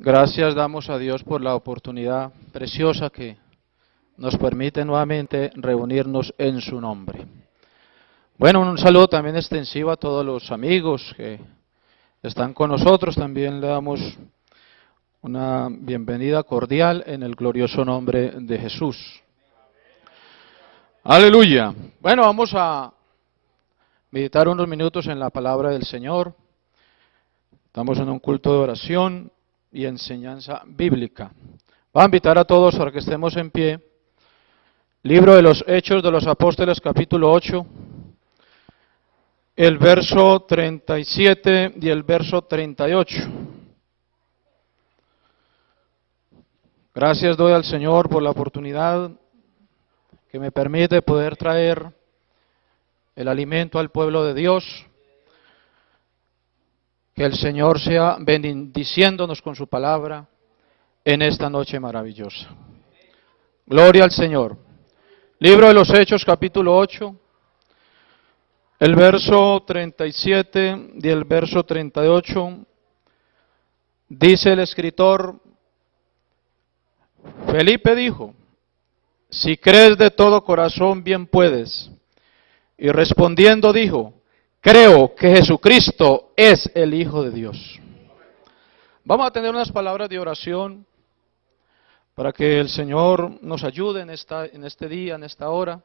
Gracias damos a Dios por la oportunidad preciosa que nos permite nuevamente reunirnos en su nombre. Bueno, un saludo también extensivo a todos los amigos que están con nosotros. También le damos una bienvenida cordial en el glorioso nombre de Jesús. Aleluya. Bueno, vamos a meditar unos minutos en la palabra del Señor. Estamos en un culto de oración y enseñanza bíblica. Voy a invitar a todos para que estemos en pie. Libro de los Hechos de los Apóstoles, capítulo 8, el verso 37 y el verso 38. Gracias doy al Señor por la oportunidad que me permite poder traer el alimento al pueblo de Dios. Que el Señor sea bendiciéndonos con su palabra en esta noche maravillosa. Gloria al Señor. Libro de los Hechos, capítulo 8, el verso 37 y el verso 38, dice el escritor: Felipe dijo, si crees de todo corazón, bien puedes. Y respondiendo dijo, creo que Jesucristo es el Hijo de Dios. Vamos a tener unas palabras de oración para que el Señor nos ayude en este día, en esta hora,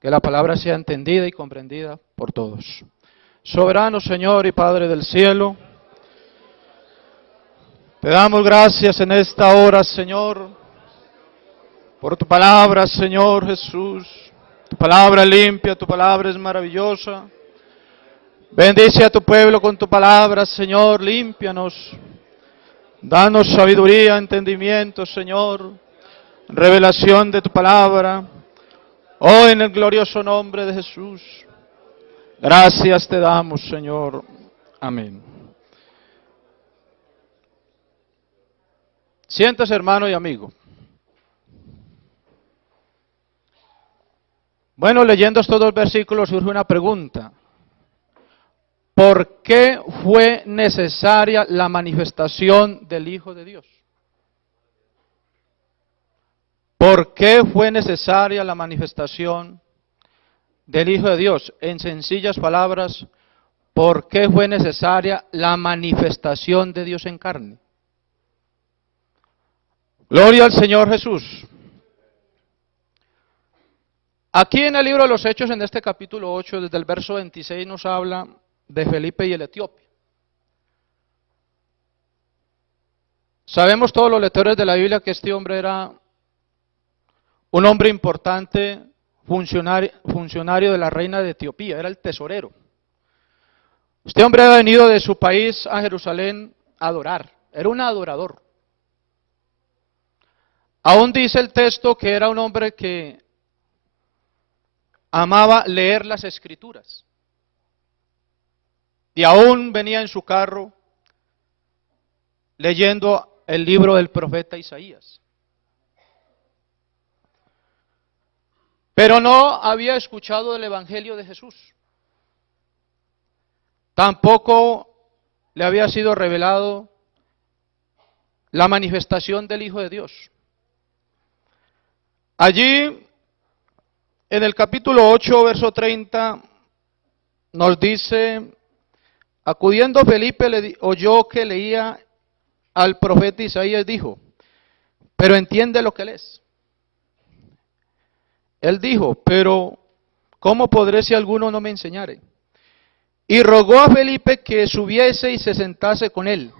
que la palabra sea entendida y comprendida por todos. Soberano Señor y Padre del cielo, te damos gracias en esta hora, Señor, por tu palabra, Señor Jesús. Tu palabra limpia, tu palabra es maravillosa. Bendice a tu pueblo con tu palabra, Señor, límpianos. Danos sabiduría, entendimiento, Señor, revelación de tu palabra. Oh, en el glorioso nombre de Jesús. Gracias te damos, Señor. Amén. Siéntese, hermano y amigo. Bueno, leyendo estos dos versículos surge una pregunta. ¿Por qué fue necesaria la manifestación del Hijo de Dios? ¿Por qué fue necesaria la manifestación del Hijo de Dios? En sencillas palabras, ¿por qué fue necesaria la manifestación de Dios en carne? Gloria al Señor Jesús. Aquí en el libro de los Hechos, en este capítulo 8, desde el verso 26, nos habla de Felipe y el etíope. Sabemos todos los lectores de la Biblia que este hombre era un hombre importante, funcionario de la reina de Etiopía, era el tesorero. Este hombre había venido de su país a Jerusalén a adorar, era un adorador. Aún dice el texto que era un hombre que amaba leer las escrituras. Y aún venía en su carro leyendo el libro del profeta Isaías. Pero no había escuchado el evangelio de Jesús. Tampoco le había sido revelado la manifestación del Hijo de Dios. Allí, en el capítulo 8, verso 30, nos dice, acudiendo Felipe, oyó que leía al profeta Isaías, dijo, pero entiende lo que lees. Él dijo, pero ¿cómo podré si alguno no me enseñare? Y rogó a Felipe que subiese y se sentase con él.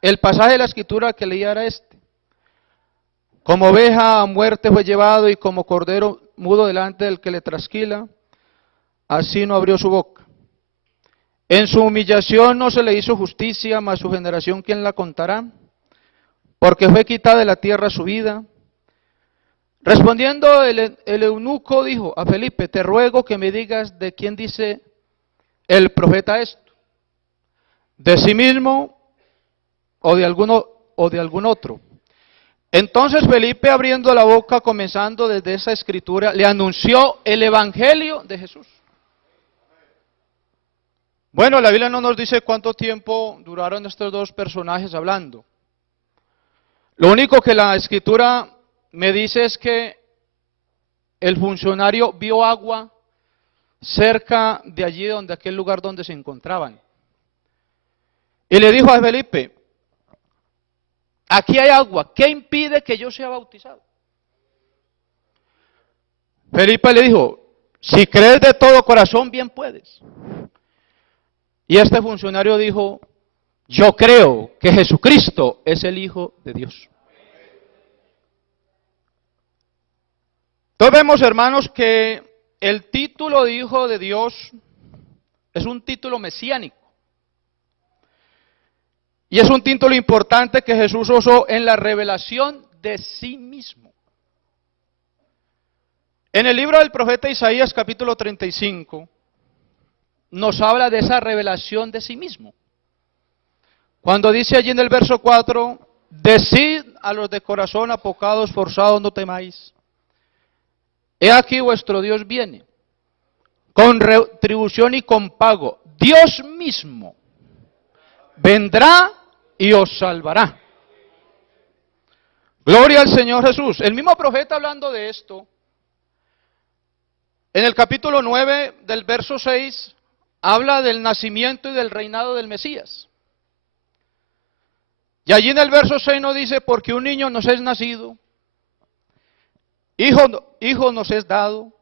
El pasaje de la escritura que leía era este. Como oveja a muerte fue llevado y como cordero mudo delante del que le trasquila, así no abrió su boca. En su humillación no se le hizo justicia, mas su generación ¿quién la contará? Porque fue quitada de la tierra su vida. Respondiendo el eunuco dijo a Felipe, te ruego que me digas de quién dice el profeta esto, de sí mismo o de algún otro. Entonces Felipe, abriendo la boca, comenzando desde esa escritura, le anunció el evangelio de Jesús. Bueno, la Biblia no nos dice cuánto tiempo duraron estos dos personajes hablando. Lo único que la escritura me dice es que el funcionario vio agua cerca de allí, donde aquel lugar donde se encontraban. Y le dijo a Felipe, aquí hay agua, ¿qué impide que yo sea bautizado? Felipe le dijo, si crees de todo corazón, bien puedes. Y este funcionario dijo, yo creo que Jesucristo es el Hijo de Dios. Entonces vemos, hermanos, que el título de Hijo de Dios es un título mesiánico. Y es un título importante que Jesús usó en la revelación de sí mismo. En el libro del profeta Isaías, capítulo 35, nos habla de esa revelación de sí mismo. Cuando dice allí en el verso 4, decid a los de corazón apocados, forzados, no temáis. He aquí vuestro Dios viene, con retribución y con pago. Dios mismo vendrá y os salvará. Gloria al Señor Jesús. El mismo profeta hablando de esto, en el capítulo 9 del verso 6, habla del nacimiento y del reinado del Mesías. Y allí en el verso 6 nos dice, porque un niño nos es nacido, hijo nos es dado,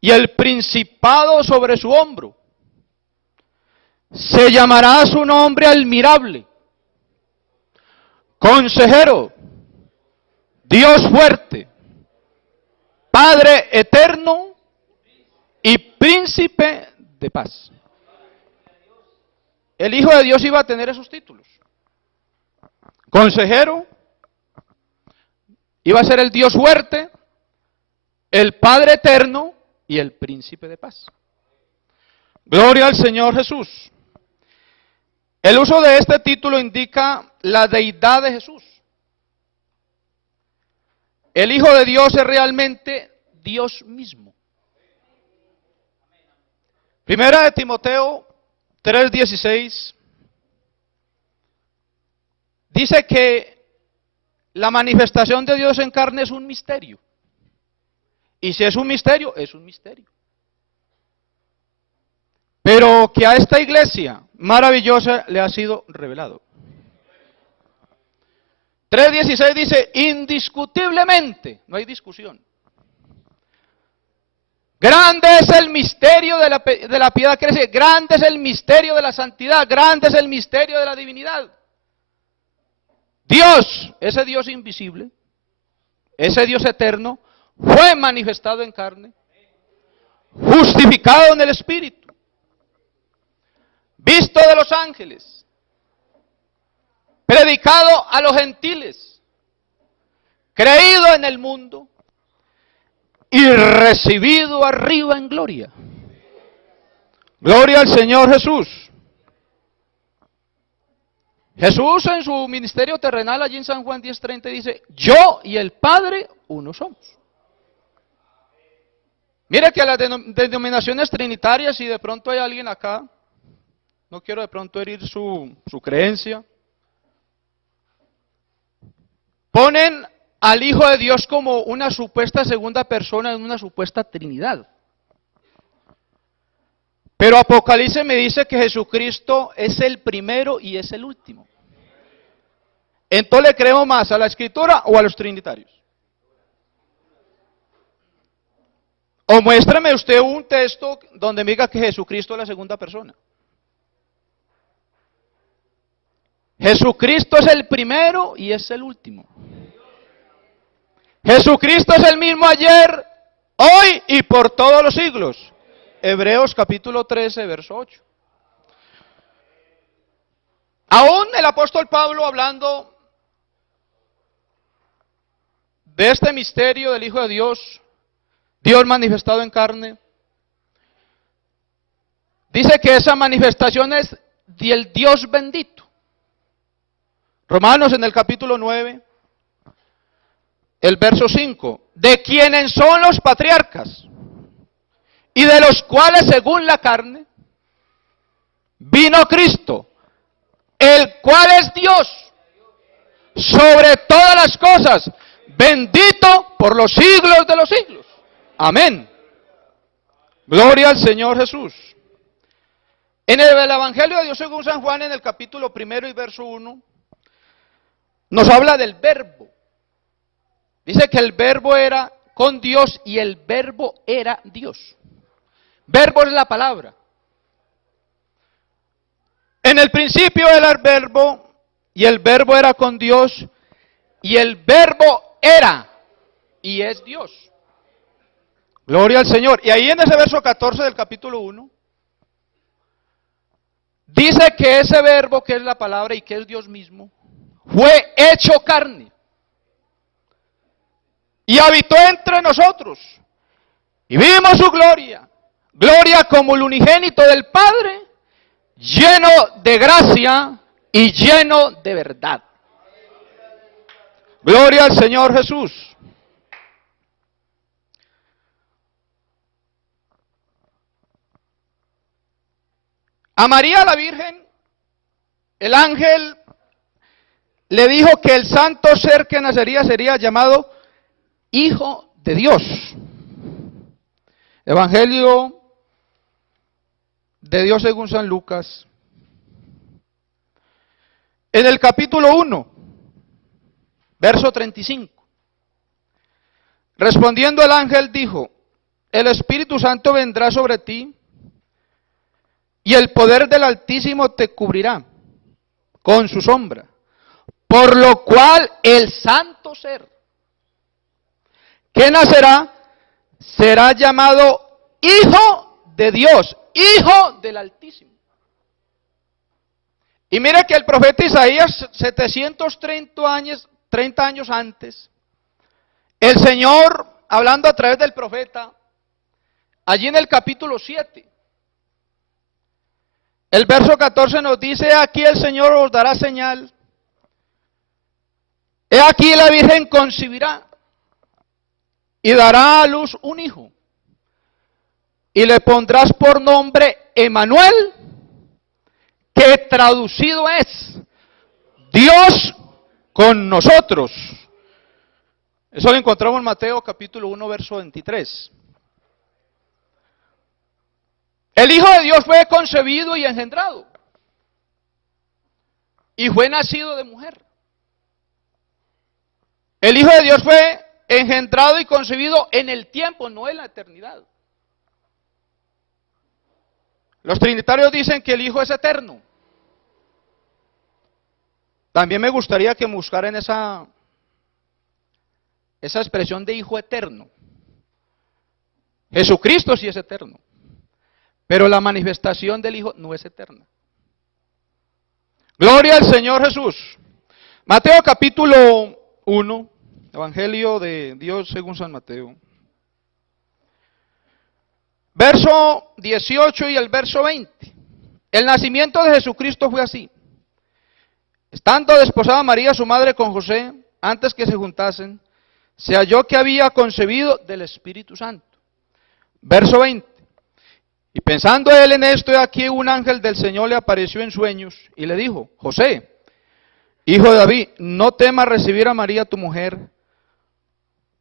y el principado sobre su hombro. Se llamará su nombre admirable, consejero, Dios fuerte, Padre eterno y príncipe de paz. El Hijo de Dios iba a tener esos títulos. Consejero, iba a ser el Dios fuerte, el Padre eterno y el príncipe de paz. Gloria al Señor Jesús. El uso de este título indica la deidad de Jesús. El Hijo de Dios es realmente Dios mismo. Primera de Timoteo 3:16 dice que la manifestación de Dios en carne es un misterio. Y si es un misterio, es un misterio. Pero que a esta iglesia maravillosa le ha sido revelado. 3:16 dice, indiscutiblemente, no hay discusión. Grande es el misterio de la piedad, quiere decir, grande es el misterio de la santidad, grande es el misterio de la divinidad. Dios, ese Dios invisible, ese Dios eterno, fue manifestado en carne, justificado en el Espíritu, visto de los ángeles, predicado a los gentiles, creído en el mundo y recibido arriba en gloria. Gloria al Señor Jesús. Jesús en su ministerio terrenal allí en San Juan 10:30 dice, yo y el Padre uno somos. Mire que a las denominaciones trinitarias, si de pronto hay alguien acá, no quiero de pronto herir su creencia, ponen al Hijo de Dios como una supuesta segunda persona en una supuesta Trinidad. Pero Apocalipsis me dice que Jesucristo es el primero y es el último. Entonces, ¿le creemos más a la Escritura o a los trinitarios? O muéstrame usted un texto donde me diga que Jesucristo es la segunda persona. Jesucristo es el primero y es el último. Jesucristo es el mismo ayer, hoy y por todos los siglos. Hebreos capítulo 13, verso 8. Aún el apóstol Pablo, hablando de este misterio del Hijo de Dios, Dios manifestado en carne, dice que esa manifestación es del Dios bendito. Romanos en el capítulo 9, el verso 5, de quienes son los patriarcas, y de los cuales según la carne, vino Cristo, el cual es Dios, sobre todas las cosas, bendito por los siglos de los siglos. Amén. Gloria al Señor Jesús. En el Evangelio de Dios según San Juan, en el capítulo 1 y verso 1, nos habla del verbo. Dice que el verbo era con Dios y el verbo era Dios. Verbo es la palabra. En el principio era el verbo y el verbo era con Dios y el verbo era y es Dios. Gloria al Señor. Y ahí en ese verso 14 del capítulo 1, dice que ese verbo que es la palabra y que es Dios mismo, fue hecho carne y habitó entre nosotros y vimos su gloria, gloria como el unigénito del Padre, lleno de gracia y lleno de verdad. Gloria al Señor Jesús. A María la Virgen, el ángel le dijo que el santo ser que nacería sería llamado Hijo de Dios. Evangelio de Dios según San Lucas. En el capítulo 1, verso 35. Respondiendo el ángel dijo, el Espíritu Santo vendrá sobre ti y el poder del Altísimo te cubrirá con su sombra. Por lo cual el santo ser que nacerá será llamado Hijo de Dios, Hijo del Altísimo. Y mire que el profeta Isaías, 30 años antes, el Señor, hablando a través del profeta, allí en el capítulo 7, el verso 14 nos dice, aquí el Señor os dará señal. He aquí la Virgen concebirá y dará a luz un hijo. Y le pondrás por nombre Emmanuel, que traducido es Dios con nosotros. Eso lo encontramos en Mateo capítulo 1, verso 23. El Hijo de Dios fue concebido y engendrado. Y fue nacido de mujer. El Hijo de Dios fue engendrado y concebido en el tiempo, no en la eternidad. Los trinitarios dicen que el Hijo es eterno. También me gustaría que buscaran esa expresión de Hijo eterno. Jesucristo sí es eterno. Pero la manifestación del Hijo no es eterna. Gloria al Señor Jesús. Mateo capítulo 1, Evangelio de Dios según San Mateo. Verso 18 y el verso 20. El nacimiento de Jesucristo fue así. Estando desposada María, su madre, con José, antes que se juntasen, se halló que había concebido del Espíritu Santo. Verso 20. Y pensando él en esto, aquí un ángel del Señor le apareció en sueños y le dijo, José, hijo de David, no temas recibir a María tu mujer,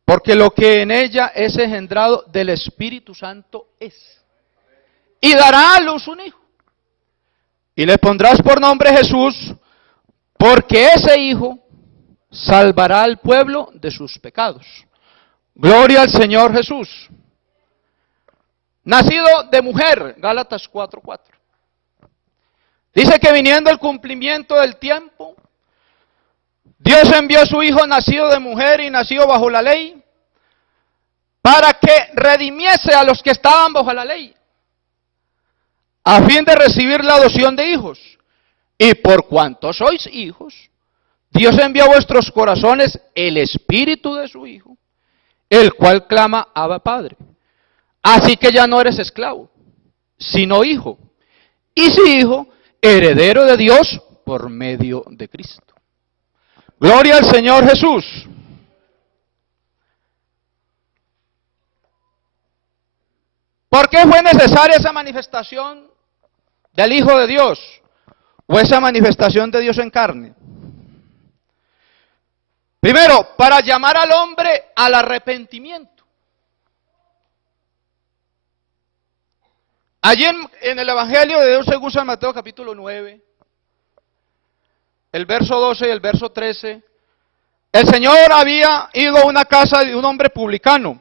porque lo que en ella es engendrado del Espíritu Santo es. Y dará a luz un hijo. Y le pondrás por nombre Jesús, porque ese hijo salvará al pueblo de sus pecados. Gloria al Señor Jesús. Nacido de mujer, Gálatas 4:4. Dice que viniendo el cumplimiento del tiempo, Dios envió a su Hijo nacido de mujer y nacido bajo la ley, para que redimiese a los que estaban bajo la ley, a fin de recibir la adopción de hijos. Y por cuanto sois hijos, Dios envió a vuestros corazones el Espíritu de su Hijo, el cual clama, Abba Padre. Así que ya no eres esclavo, sino hijo. Y si hijo, heredero de Dios por medio de Cristo. Gloria al Señor Jesús. ¿Por qué fue necesaria esa manifestación del Hijo de Dios? O esa manifestación de Dios en carne. Primero, para llamar al hombre al arrepentimiento. Allí en el Evangelio de Dios según San Mateo capítulo 9, el verso 12 y el verso 13, el Señor había ido a una casa de un hombre publicano.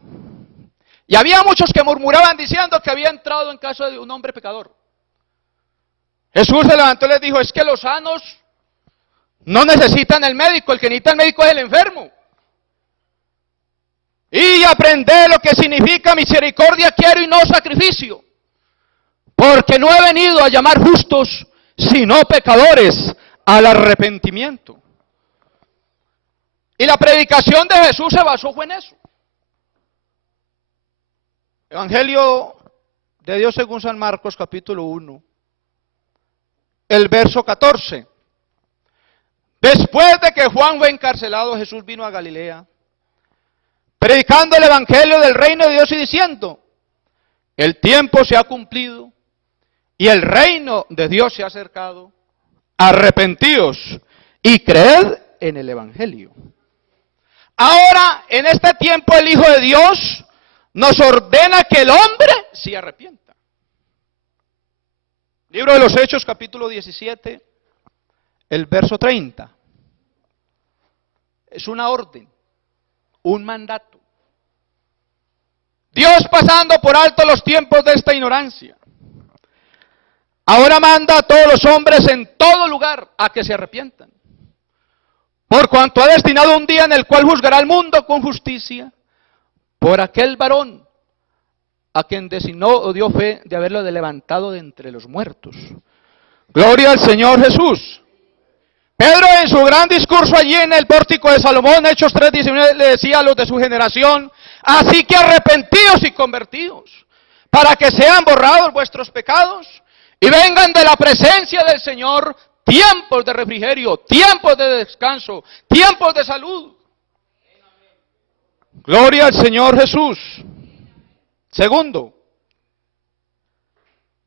Y había muchos que murmuraban diciendo que había entrado en casa de un hombre pecador. Jesús se levantó y les dijo, es que los sanos no necesitan el médico, el que necesita el médico es el enfermo. Y aprended lo que significa misericordia quiero y no sacrificio. Porque no he venido a llamar justos, sino pecadores al arrepentimiento. Y la predicación de Jesús se basó en eso. Evangelio de Dios según San Marcos capítulo 1, el verso 14. Después de que Juan fue encarcelado, Jesús vino a Galilea, predicando el evangelio del reino de Dios y diciendo, el tiempo se ha cumplido y el reino de Dios se ha acercado. Arrepentíos y creed en el evangelio. Ahora, en este tiempo, el Hijo de Dios nos ordena que el hombre se arrepienta. Libro de los Hechos, capítulo 17, el verso 30. Es una orden, un mandato. Dios pasando por alto los tiempos de esta ignorancia, ahora manda a todos los hombres en todo lugar a que se arrepientan. Por cuanto ha destinado un día en el cual juzgará al mundo con justicia, por aquel varón a quien designó o dio fe de haberlo levantado de entre los muertos. Gloria al Señor Jesús. Pedro en su gran discurso allí en el pórtico de Salomón, Hechos 3:19, le decía a los de su generación, así que arrepentidos y convertidos, para que sean borrados vuestros pecados y vengan de la presencia del Señor tiempos de refrigerio, tiempos de descanso, tiempos de salud. Gloria al Señor Jesús. Segundo,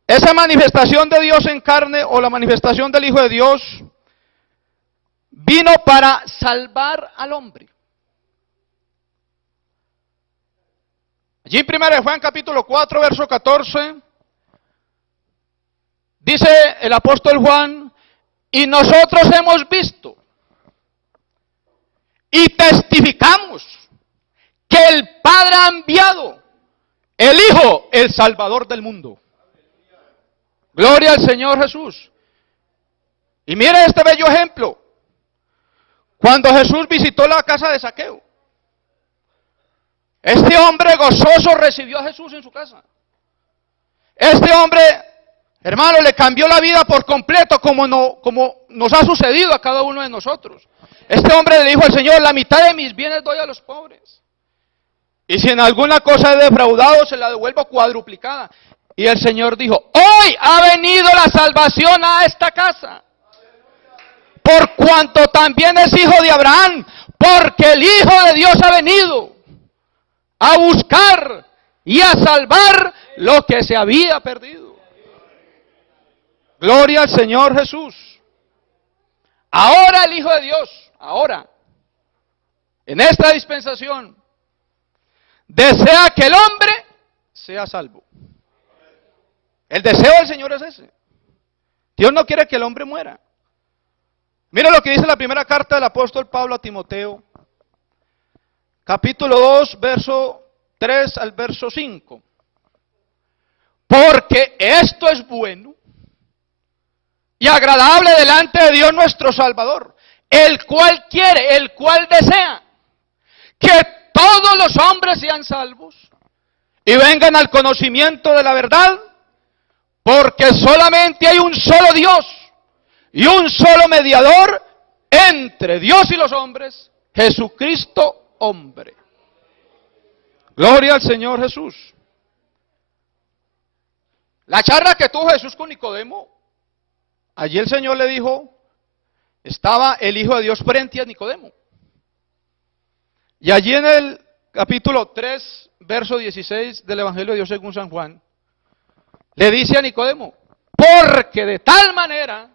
esa manifestación de Dios en carne o la manifestación del Hijo de Dios vino para salvar al hombre. Allí en 1 Juan capítulo 4, verso 14, dice el apóstol Juan, y nosotros hemos visto y testificamos que el Padre ha enviado el Hijo, el Salvador del mundo. Gloria al Señor Jesús. Y mire este bello ejemplo. Cuando Jesús visitó la casa de Zaqueo, este hombre gozoso recibió a Jesús en su casa. Este hombre, hermano, le cambió la vida por completo, como nos ha sucedido a cada uno de nosotros. Este hombre le dijo al Señor, la mitad de mis bienes doy a los pobres. Y si en alguna cosa he defraudado, se la devuelvo cuadruplicada. Y el Señor dijo, hoy ha venido la salvación a esta casa. Por cuanto también es hijo de Abraham, porque el Hijo de Dios ha venido a buscar y a salvar lo que se había perdido. Gloria al Señor Jesús. Ahora el Hijo de Dios, ahora, en esta dispensación, desea que el hombre sea salvo. El deseo del Señor es ese. Dios no quiere que el hombre muera. Mira lo que dice la primera carta del apóstol Pablo a Timoteo, capítulo 2, verso 3 al verso 5. Porque esto es bueno y agradable delante de Dios nuestro Salvador, el cual quiere, el cual desea que todos los hombres sean salvos y vengan al conocimiento de la verdad, porque solamente hay un solo Dios y un solo mediador entre Dios y los hombres, Jesucristo hombre. Gloria al Señor Jesús. La charla que tuvo Jesús con Nicodemo, allí el Señor le dijo, estaba el Hijo de Dios frente a Nicodemo. Y allí en el capítulo 3, verso 16 del Evangelio de Dios según San Juan, le dice a Nicodemo, porque de tal manera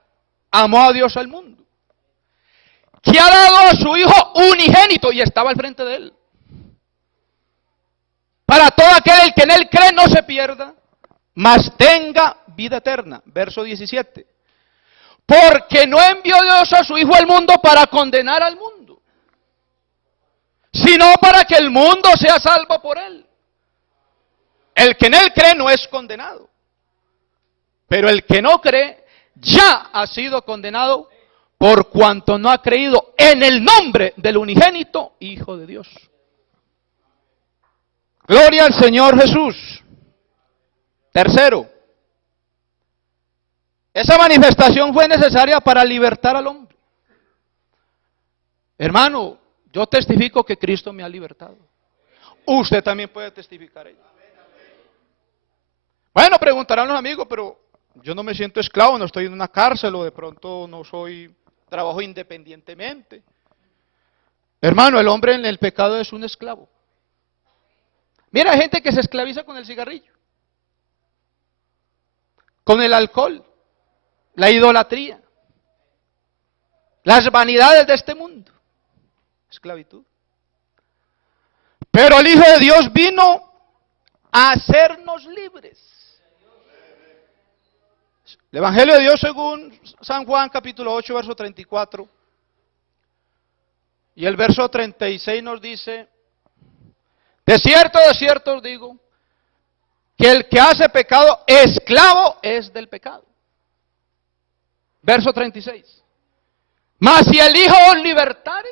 amó a Dios al mundo, que ha dado a su Hijo unigénito punto, y estaba al frente de él. Para todo aquel que en él cree no se pierda, mas tenga vida eterna. Verso 17. Porque no envió Dios a su Hijo al mundo para condenar al mundo, sino para que el mundo sea salvo por él. El que en él cree no es condenado, pero el que no cree ya ha sido condenado por cuanto no ha creído en el nombre del unigénito Hijo de Dios. Gloria al Señor Jesús. Tercero, esa manifestación fue necesaria para libertar al hombre. Hermano, yo testifico que Cristo me ha libertado. Usted también puede testificar ello. Bueno, preguntarán los amigos, pero yo no me siento esclavo, no estoy en una cárcel o de pronto trabajo independientemente. Hermano, el hombre en el pecado es un esclavo. Mira, hay gente que se esclaviza con el cigarrillo, con el alcohol, la idolatría, las vanidades de este mundo. Esclavitud. Pero el Hijo de Dios vino a hacernos libres. El Evangelio de Dios según San Juan capítulo 8, verso 34. Y el verso 36 nos dice: de cierto os digo, que el que hace pecado, esclavo es del pecado. Verso 36. Mas si el Hijo os libertare,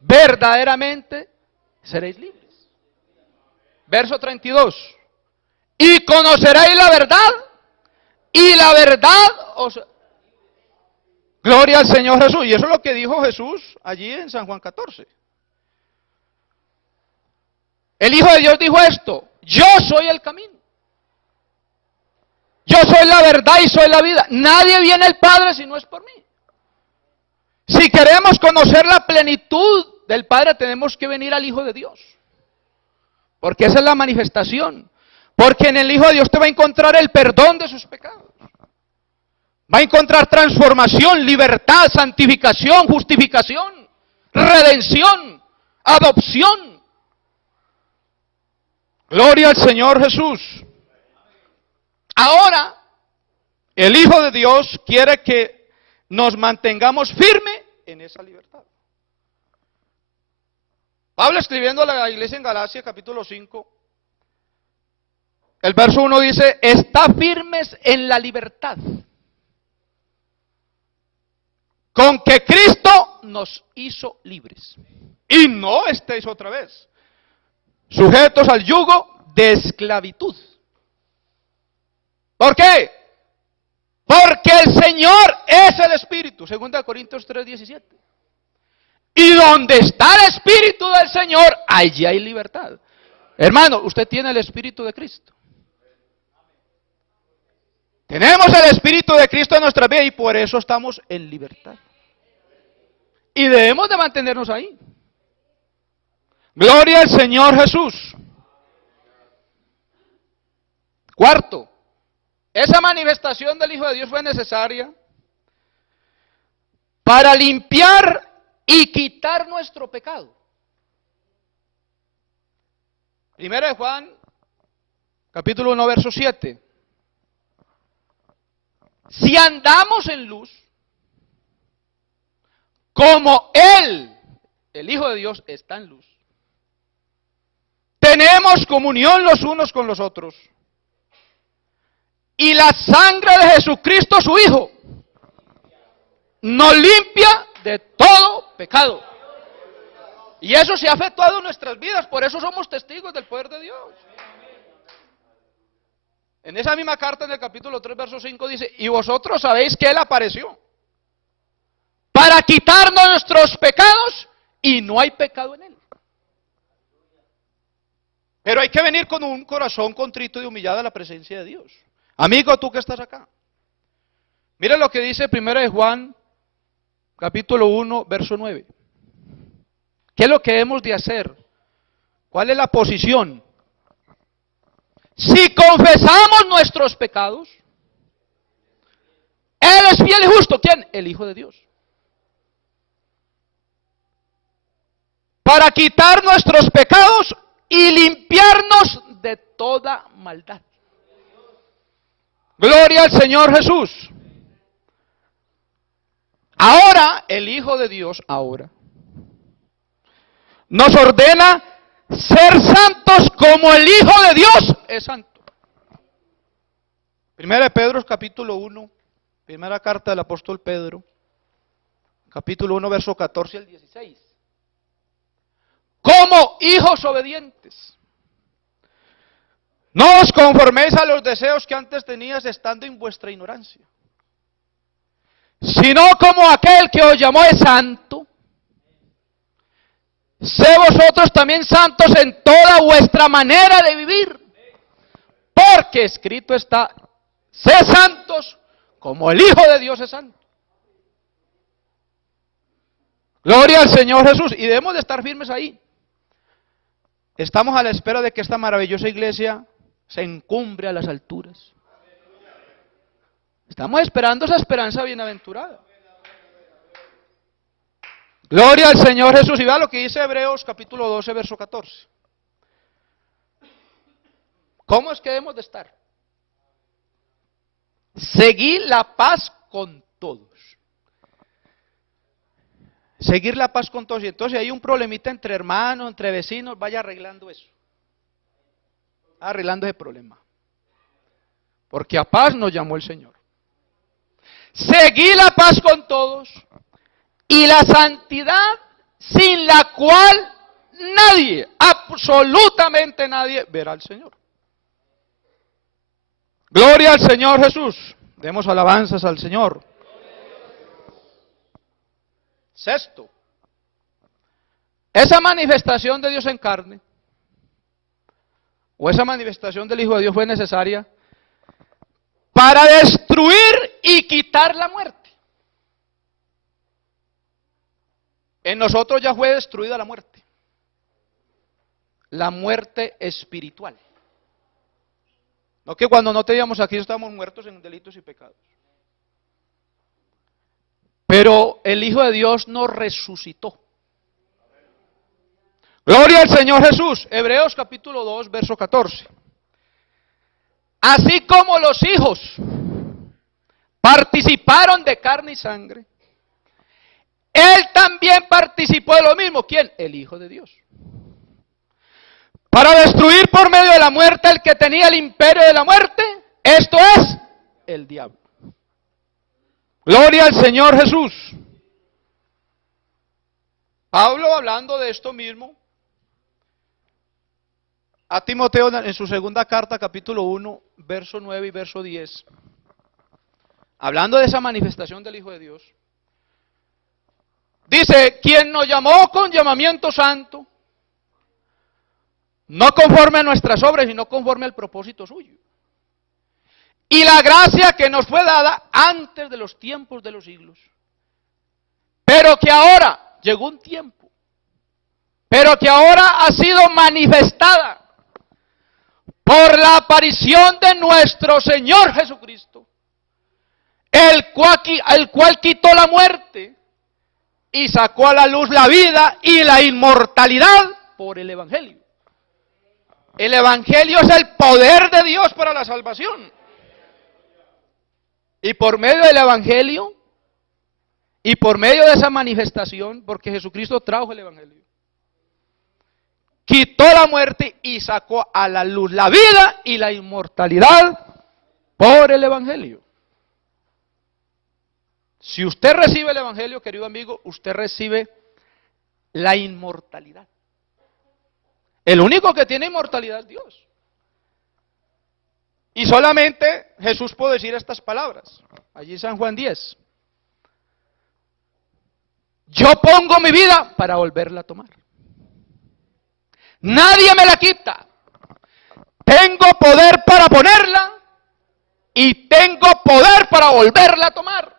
verdaderamente seréis libres. Verso 32. Y conoceréis la verdad, y la verdad os... Gloria al Señor Jesús. Y eso es lo que dijo Jesús allí en San Juan 14. El Hijo de Dios dijo esto: yo soy el camino, yo soy la verdad y soy la vida. Nadie viene al Padre si no es por mí. Si queremos conocer la plenitud del Padre, tenemos que venir al Hijo de Dios, porque esa es la manifestación. Porque en el Hijo de Dios te va a encontrar el perdón de sus pecados, va a encontrar transformación, libertad, santificación, justificación, redención, adopción. Gloria al Señor Jesús. Ahora, el Hijo de Dios quiere que nos mantengamos firmes en esa libertad. Pablo, escribiendo a la iglesia en Galacia, capítulo 5, el verso 1 dice: está firmes en la libertad con que Cristo nos hizo libres. Y no estéis otra vez sujetos al yugo de esclavitud. ¿Por qué? Porque el Señor es el Espíritu. 2 Corintios 3:17. Y donde está el Espíritu del Señor, allí hay libertad. Hermano, usted tiene el Espíritu de Cristo. Tenemos el Espíritu de Cristo en nuestra vida y por eso estamos en libertad. Y debemos de mantenernos ahí. Gloria al Señor Jesús. Cuarto, esa manifestación del Hijo de Dios fue necesaria para limpiar y quitar nuestro pecado. Primera de Juan, capítulo 1, verso 7. Si andamos en luz, como Él, el Hijo de Dios, está en luz, tenemos comunión los unos con los otros. Y la sangre de Jesucristo, su Hijo, nos limpia de todo pecado. Y eso se ha efectuado en nuestras vidas, por eso somos testigos del poder de Dios. En esa misma carta, en el capítulo 3, verso 5, dice: y vosotros sabéis que Él apareció para quitarnos nuestros pecados, y no hay pecado en Él. Pero hay que venir con un corazón contrito y humillado a la presencia de Dios. Amigo, tú que estás acá, mira lo que dice 1 Juan, capítulo 1, verso 9. ¿Qué es lo que hemos de hacer? ¿Cuál es la posición? Si confesamos nuestros pecados, Él es fiel y justo. ¿Quién? El Hijo de Dios. para quitar nuestros pecados y limpiarnos de toda maldad. Gloria al Señor Jesús. Ahora el Hijo de Dios nos ordena ser santos como el Hijo de Dios es santo. Primera de Pedro capítulo 1, primera carta del apóstol Pedro, capítulo 1, verso 14 al 16. Como hijos obedientes, no os conforméis a los deseos que antes tenías estando en vuestra ignorancia, sino como aquel que os llamó es santo, sé vosotros también santos en toda vuestra manera de vivir, porque escrito está, sé santos como el Hijo de Dios es santo. Gloria al Señor Jesús, y debemos de estar firmes ahí. Estamos a la espera de que esta maravillosa iglesia se encumbre a las alturas. Estamos esperando esa esperanza bienaventurada. Gloria al Señor Jesús. Y vea lo que dice Hebreos capítulo 12, verso 14. ¿Cómo es que debemos de estar? Seguir la paz con todos. Seguir la paz con todos. Y entonces si hay un problemita entre hermanos, entre vecinos, vaya arreglando eso. Arreglando ese problema. Porque a paz nos llamó el Señor. Seguir la paz con todos y la santidad sin la cual nadie, absolutamente nadie, verá al Señor. Gloria al Señor Jesús. Demos alabanzas al Señor. Sexto, esa manifestación de Dios en carne, o esa manifestación del Hijo de Dios fue necesaria para destruir y quitar la muerte. En nosotros ya fue destruida la muerte espiritual. No que cuando no teníamos aquí estábamos muertos en delitos y pecados. Pero el Hijo de Dios nos resucitó. Gloria al Señor Jesús. Hebreos capítulo 2, verso 14. Así como los hijos participaron de carne y sangre, Él también participó de lo mismo. ¿Quién? El Hijo de Dios. Para destruir por medio de la muerte el que tenía el imperio de la muerte, esto es el diablo. Gloria al Señor Jesús. Pablo, hablando de esto mismo, a Timoteo en su segunda carta, capítulo 1, verso 9 y verso 10, hablando de esa manifestación del Hijo de Dios, dice, quien nos llamó con llamamiento santo, no conforme a nuestras obras, sino conforme al propósito suyo. Y la gracia que nos fue dada antes de los tiempos de los siglos. Pero que ahora, llegó un tiempo, pero que ahora ha sido manifestada por la aparición de nuestro Señor Jesucristo, el cual quitó la muerte y sacó a la luz la vida y la inmortalidad por el Evangelio. El Evangelio es el poder de Dios para la salvación. Y por medio del Evangelio, y por medio de esa manifestación, porque Jesucristo trajo el Evangelio, quitó la muerte y sacó a la luz la vida y la inmortalidad por el Evangelio. Si usted recibe el Evangelio, querido amigo, usted recibe la inmortalidad. El único que tiene inmortalidad es Dios. Y solamente Jesús puede decir estas palabras. Allí en San Juan 10. Yo pongo mi vida para volverla a tomar. Nadie me la quita. Tengo poder para ponerla y tengo poder para volverla a tomar.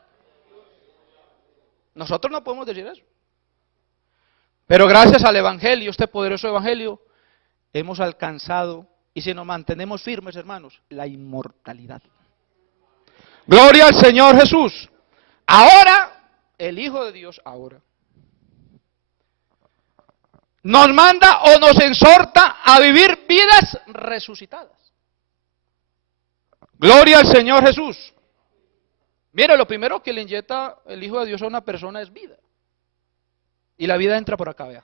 Nosotros no podemos decir eso. Pero gracias al Evangelio, este poderoso Evangelio, hemos alcanzado, y si nos mantenemos firmes, hermanos, la inmortalidad. Gloria al Señor Jesús. Ahora, el Hijo de Dios, ahora, nos manda o nos exhorta a vivir vidas resucitadas. Gloria al Señor Jesús. Mire, lo primero que le inyecta el Hijo de Dios a una persona es vida. Y la vida entra por acá, vea.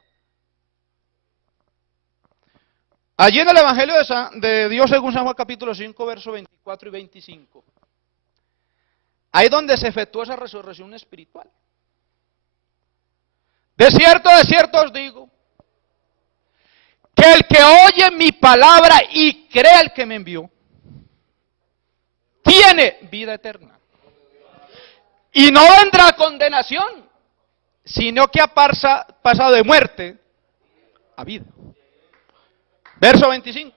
Allí en el Evangelio de Dios según San Juan capítulo 5, versos 24 y 25. Ahí donde se efectuó esa resurrección espiritual. De cierto os digo, que el que oye mi palabra y cree al que me envió, tiene vida eterna. Y no vendrá condenación, sino que ha pasado de muerte a vida. Verso 25.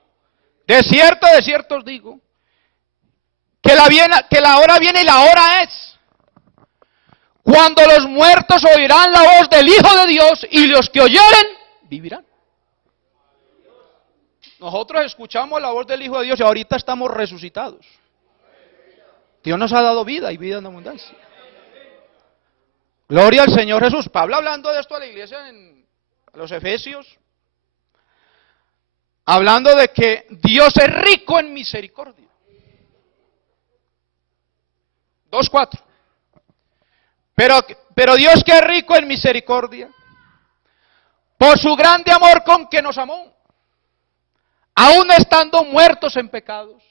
De cierto os digo, que la hora viene y la hora es, cuando los muertos oirán la voz del Hijo de Dios y los que oyeren, vivirán. Nosotros escuchamos la voz del Hijo de Dios y ahorita estamos resucitados. Dios nos ha dado vida y vida en abundancia. Gloria al Señor Jesús. Pablo hablando de esto a la iglesia a los Efesios, hablando de que Dios es rico en misericordia. 2:4. Pero Dios que es rico en misericordia, por su grande amor con que nos amó, aun estando muertos en pecados,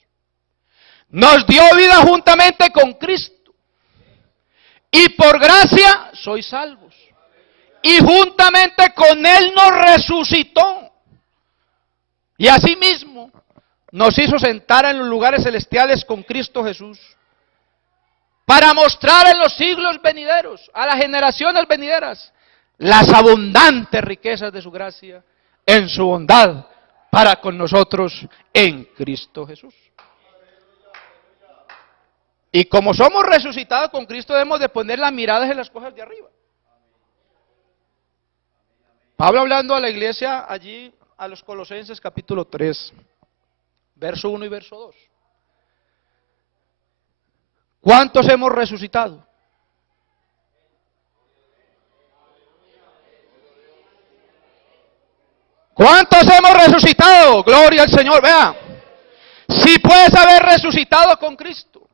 nos dio vida juntamente con Cristo. Y por gracia sois salvos. Y juntamente con Él nos resucitó. Y asimismo nos hizo sentar en los lugares celestiales con Cristo Jesús, para mostrar en los siglos venideros, a las generaciones venideras, las abundantes riquezas de su gracia, en su bondad, para con nosotros en Cristo Jesús. Y como somos resucitados con Cristo, debemos de poner las miradas en las cosas de arriba. Pablo hablando a la iglesia allí, a los Colosenses capítulo 3, verso 1 y verso 2. ¿Cuántos hemos resucitado? ¿Cuántos hemos resucitado? Gloria al Señor. Vea, si puedes haber resucitado con Cristo,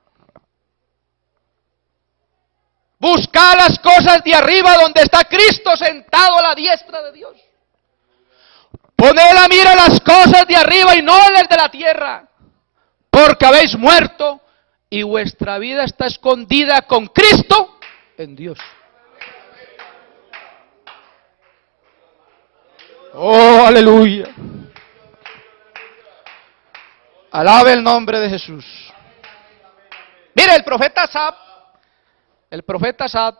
busca las cosas de arriba donde está Cristo sentado a la diestra de Dios. Poned la mira en las cosas de arriba y no en las de la tierra, porque habéis muerto y vuestra vida está escondida con Cristo en Dios. Oh, aleluya. Alabe el nombre de Jesús. Mire, el profeta Asaf,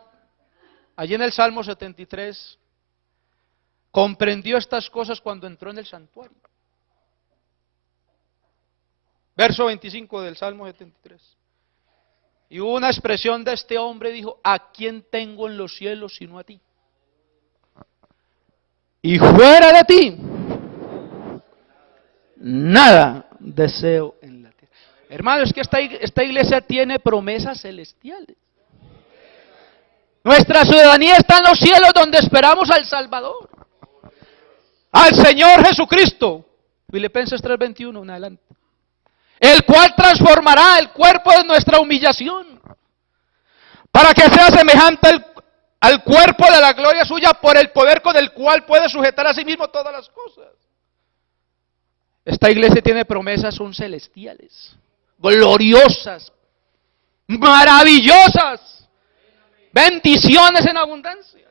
allí en el Salmo 73, comprendió estas cosas cuando entró en el santuario. Verso 25 del Salmo 73. Y hubo una expresión de este hombre, dijo: ¿a quién tengo en los cielos sino a ti? Y fuera de ti, nada deseo en la tierra. Hermanos, es que esta iglesia tiene promesas celestiales. Nuestra ciudadanía está en los cielos, donde esperamos al Salvador, al Señor Jesucristo. Filipenses 3:21 en adelante. El cual transformará el cuerpo de nuestra humillación, para que sea semejante al cuerpo de la gloria suya, por el poder con el cual puede sujetar a sí mismo todas las cosas. Esta iglesia tiene promesas, son celestiales, gloriosas, maravillosas, bendiciones en abundancia.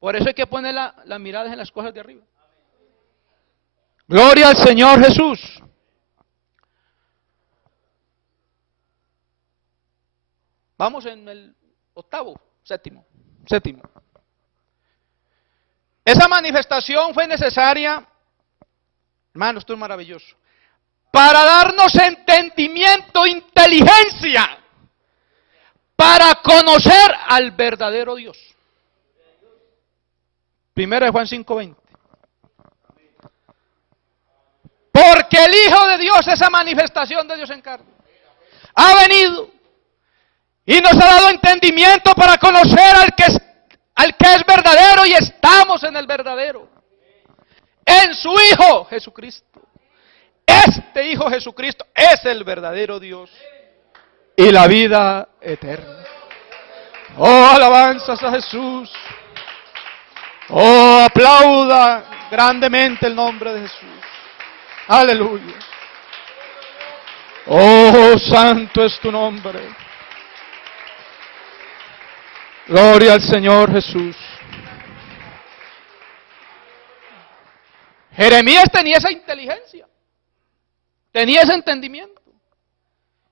Por eso hay que poner la mirada en las cosas de arriba. Gloria al Señor Jesús. Vamos en el séptimo. Esa manifestación fue necesaria, hermano, esto es maravilloso, para darnos entendimiento, inteligencia, para conocer al verdadero Dios. Primera de Juan 5:20. Porque el Hijo de Dios, esa manifestación de Dios en carne, ha venido y nos ha dado entendimiento para conocer al que es verdadero, y estamos en el verdadero. en su Hijo Jesucristo. Este Hijo Jesucristo es el verdadero Dios y la vida eterna. Oh, alabanzas a Jesús. Oh, aplauda grandemente el nombre de Jesús. Aleluya. Oh, santo es tu nombre. Gloria al Señor Jesús. Jeremías tenía esa inteligencia, tenía ese entendimiento.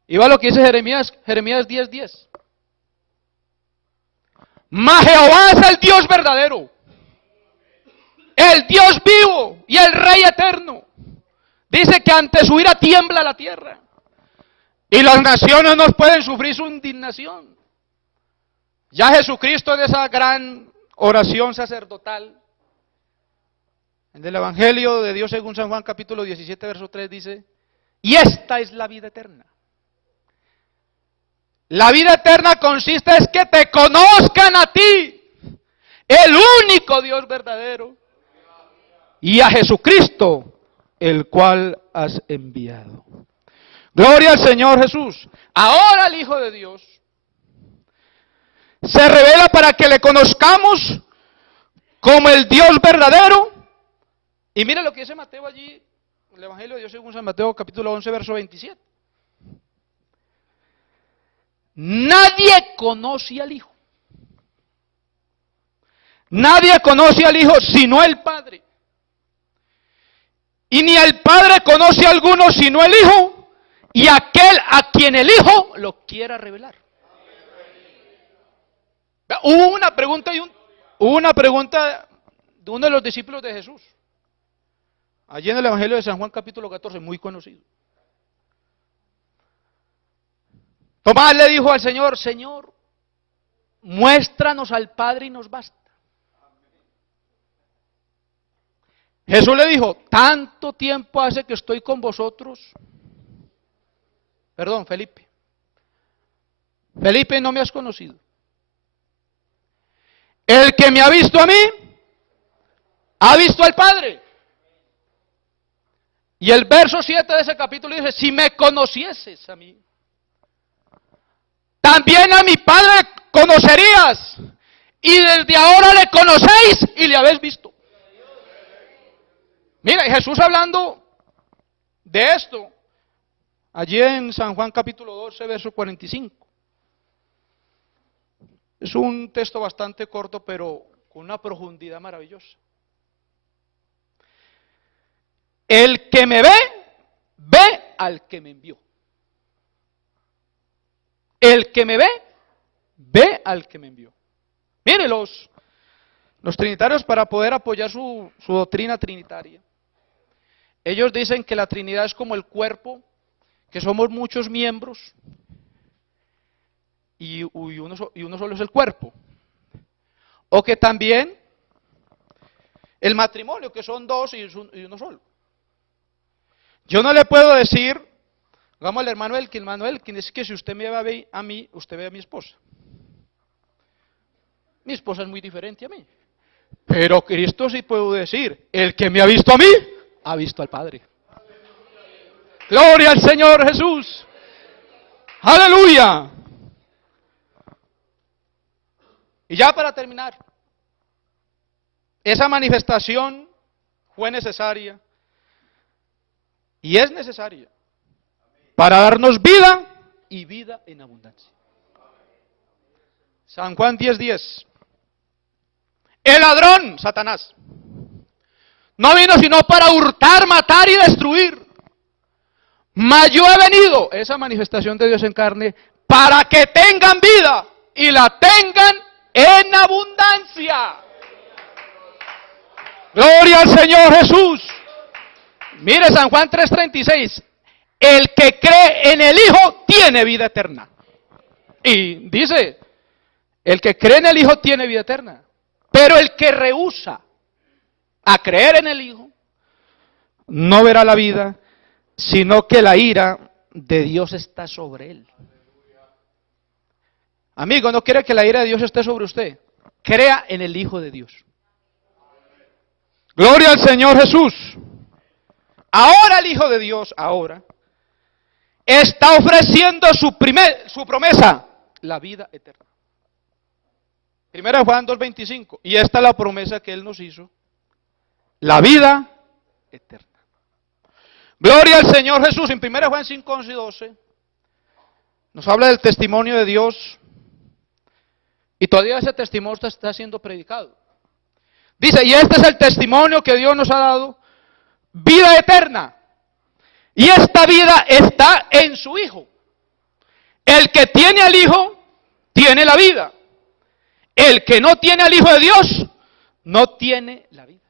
Y va lo que dice Jeremías 10:10. Mas Jehová es el Dios verdadero, el Dios vivo y el Rey eterno. Dice que ante su ira tiembla la tierra y las naciones no pueden sufrir su indignación. Ya Jesucristo en esa gran oración sacerdotal, en el Evangelio de Dios según San Juan capítulo 17 verso 3 dice: y esta es la vida eterna. La vida eterna consiste en que te conozcan a ti, el único Dios verdadero, y a Jesucristo, el cual has enviado. Gloria al Señor Jesús. Ahora el Hijo de Dios se revela para que le conozcamos como el Dios verdadero. Y mira lo que dice Mateo allí, el Evangelio de Dios según San Mateo capítulo 11 verso 27. Nadie conoce al Hijo. Nadie conoce al Hijo sino el Padre. Y ni el Padre conoce a alguno sino el Hijo, y aquel a quien el Hijo lo quiera revelar. Hubo una pregunta de uno de los discípulos de Jesús, allí en el Evangelio de San Juan capítulo 14, muy conocido. Tomás le dijo al Señor: Señor, muéstranos al Padre y nos basta. Jesús le dijo: tanto tiempo hace que estoy con vosotros. Perdón, Felipe, no me has conocido. El que me ha visto a mí, ha visto al Padre. Y el verso 7 de ese capítulo dice: si me conocieses a mí, también a mi Padre conocerías, y desde ahora le conocéis y le habéis visto. Mira, Jesús hablando de esto, allí en San Juan capítulo 12, verso 45. Es un texto bastante corto, pero con una profundidad maravillosa. El que me ve, ve al que me envió. El que me ve, ve al que me envió. Mire, los trinitarios, para poder apoyar su doctrina trinitaria, ellos dicen que la Trinidad es como el cuerpo, que somos muchos miembros, y uno solo es el cuerpo. O que también el matrimonio, que son dos y uno solo. Yo no le puedo decir, digamos al hermano Elkin, es que si usted me ve a mí, usted ve a mi esposa. Mi esposa es muy diferente a mí. Pero Cristo sí puedo decir: el que me ha visto a mí, ha visto al Padre. Gloria al Señor Jesús. Aleluya. Y ya para terminar, esa manifestación fue necesaria y es necesaria para darnos vida y vida en abundancia. San Juan 10:10. El ladrón, Satanás, no vino sino para hurtar, matar y destruir. Mas yo he venido, esa manifestación de Dios en carne, para que tengan vida y la tengan en abundancia. Gloria al Señor Jesús. Mire San Juan 3:36. El que cree en el Hijo tiene vida eterna. Y dice, el que cree en el Hijo tiene vida eterna. Pero el que rehúsa a creer en el Hijo no verá la vida, sino que la ira de Dios está sobre él. Amigo, no quiere que la ira de Dios esté sobre usted. Crea en el Hijo de Dios. Gloria al Señor Jesús. Ahora el Hijo de Dios, ahora, está ofreciendo su promesa, la vida eterna. Primera Juan 2:25. Y esta es la promesa que Él nos hizo, la vida eterna. Gloria al Señor Jesús. En 1 Juan 5, 11 y 12 nos habla del testimonio de Dios. Y todavía ese testimonio está siendo predicado. Dice, y este es el testimonio que Dios nos ha dado, vida eterna. Y esta vida está en su Hijo. El que tiene al Hijo, tiene la vida. El que no tiene al Hijo de Dios, no tiene la vida.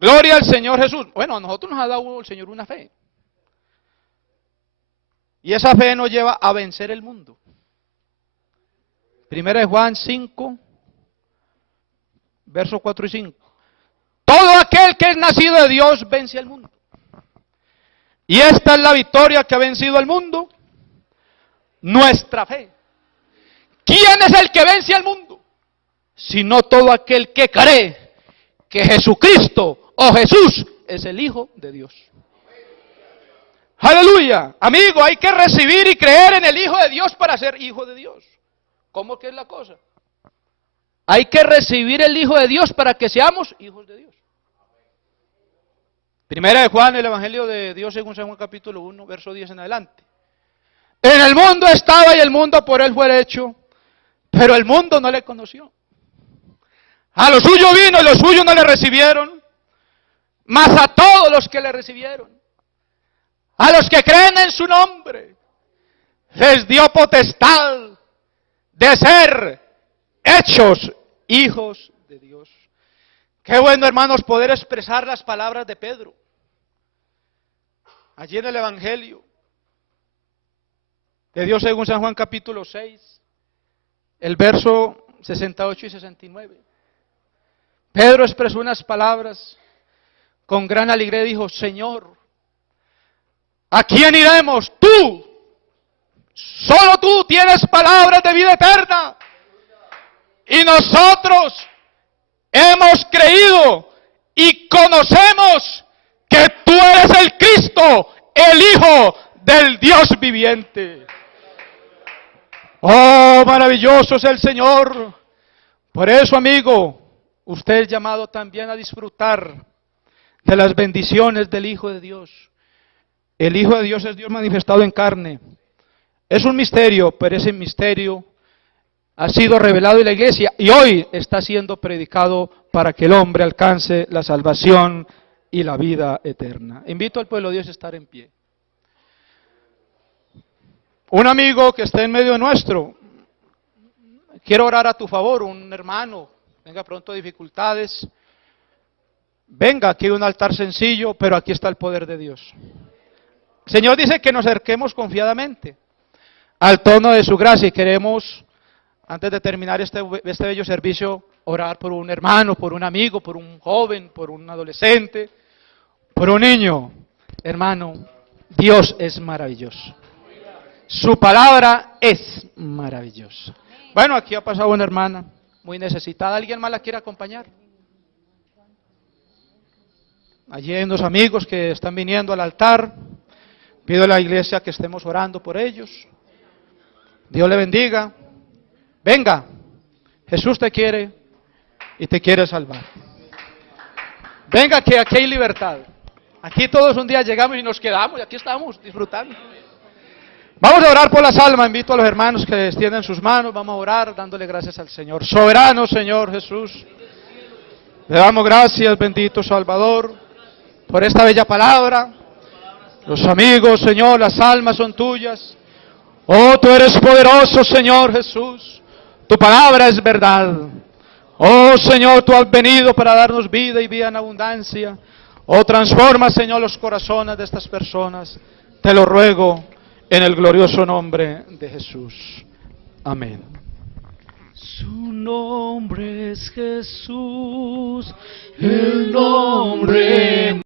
Gloria al Señor Jesús. Bueno, a nosotros nos ha dado el Señor una fe. Y esa fe nos lleva a vencer el mundo. Primera de Juan 5, versos 4 y 5. Todo aquel que es nacido de Dios vence al mundo. Y esta es la victoria que ha vencido al mundo, nuestra fe. ¿Quién es el que vence al mundo? Sino todo aquel que cree que Jesucristo o Jesús es el Hijo de Dios. Aleluya. Amigo, hay que recibir y creer en el Hijo de Dios para ser hijo de Dios. ¿Cómo que es la cosa? Hay que recibir el Hijo de Dios para que seamos hijos de Dios. Primera de Juan, el Evangelio de Dios según San Juan capítulo 1, verso 10 en adelante. En el mundo estaba y el mundo por él fue hecho, pero el mundo no le conoció. A lo suyo vino y los suyos no le recibieron, mas a todos los que le recibieron, a los que creen en su nombre, les dio potestad de ser hechos hijos de Dios. Qué bueno, hermanos, poder expresar las palabras de Pedro allí en el Evangelio de Dios según San Juan capítulo 6, el verso 68 y 69. Pedro expresó unas palabras con gran alegría y dijo, Señor, ¿a quién iremos? Tú, solo tú tienes palabras de vida eterna. Y nosotros hemos creído y conocemos que tú eres el Cristo, el Hijo del Dios viviente. Oh, maravilloso es el Señor. Por eso, amigo, usted es llamado también a disfrutar de las bendiciones del Hijo de Dios. El Hijo de Dios es Dios manifestado en carne. Es un misterio, pero ese misterio ha sido revelado en la iglesia y hoy está siendo predicado para que el hombre alcance la salvación y la vida eterna. Invito al pueblo de Dios a estar en pie. Un amigo que esté en medio nuestro, quiero orar a tu favor, un hermano, tenga pronto dificultades, venga, aquí hay un altar sencillo, pero aquí está el poder de Dios. El Señor dice que nos acerquemos confiadamente al trono de su gracia y queremos, antes de terminar este bello servicio, orar por un hermano, por un amigo, por un joven, por un adolescente, por un niño. Hermano, Dios es maravilloso. Su palabra es maravillosa. Bueno, aquí ha pasado una hermana muy necesitada. ¿Alguien más la quiere acompañar? Allí hay unos amigos que están viniendo al altar. Pido a la iglesia que estemos orando por ellos. Dios le bendiga. Venga, Jesús te quiere y te quiere salvar. Venga, que aquí hay libertad. Aquí todos un día llegamos y nos quedamos y aquí estamos disfrutando. Vamos a orar por las almas. Invito a los hermanos que extiendan sus manos. Vamos a orar dándole gracias al Señor. Soberano Señor Jesús, le damos gracias, bendito Salvador, por esta bella palabra. Los amigos, Señor, las almas son tuyas. Oh, tú eres poderoso, Señor Jesús. Tu palabra es verdad. Oh, Señor, tú has venido para darnos vida y vida en abundancia. Oh, transforma, Señor, los corazones de estas personas. Te lo ruego en el glorioso nombre de Jesús. Amén. Su nombre es Jesús, el nombre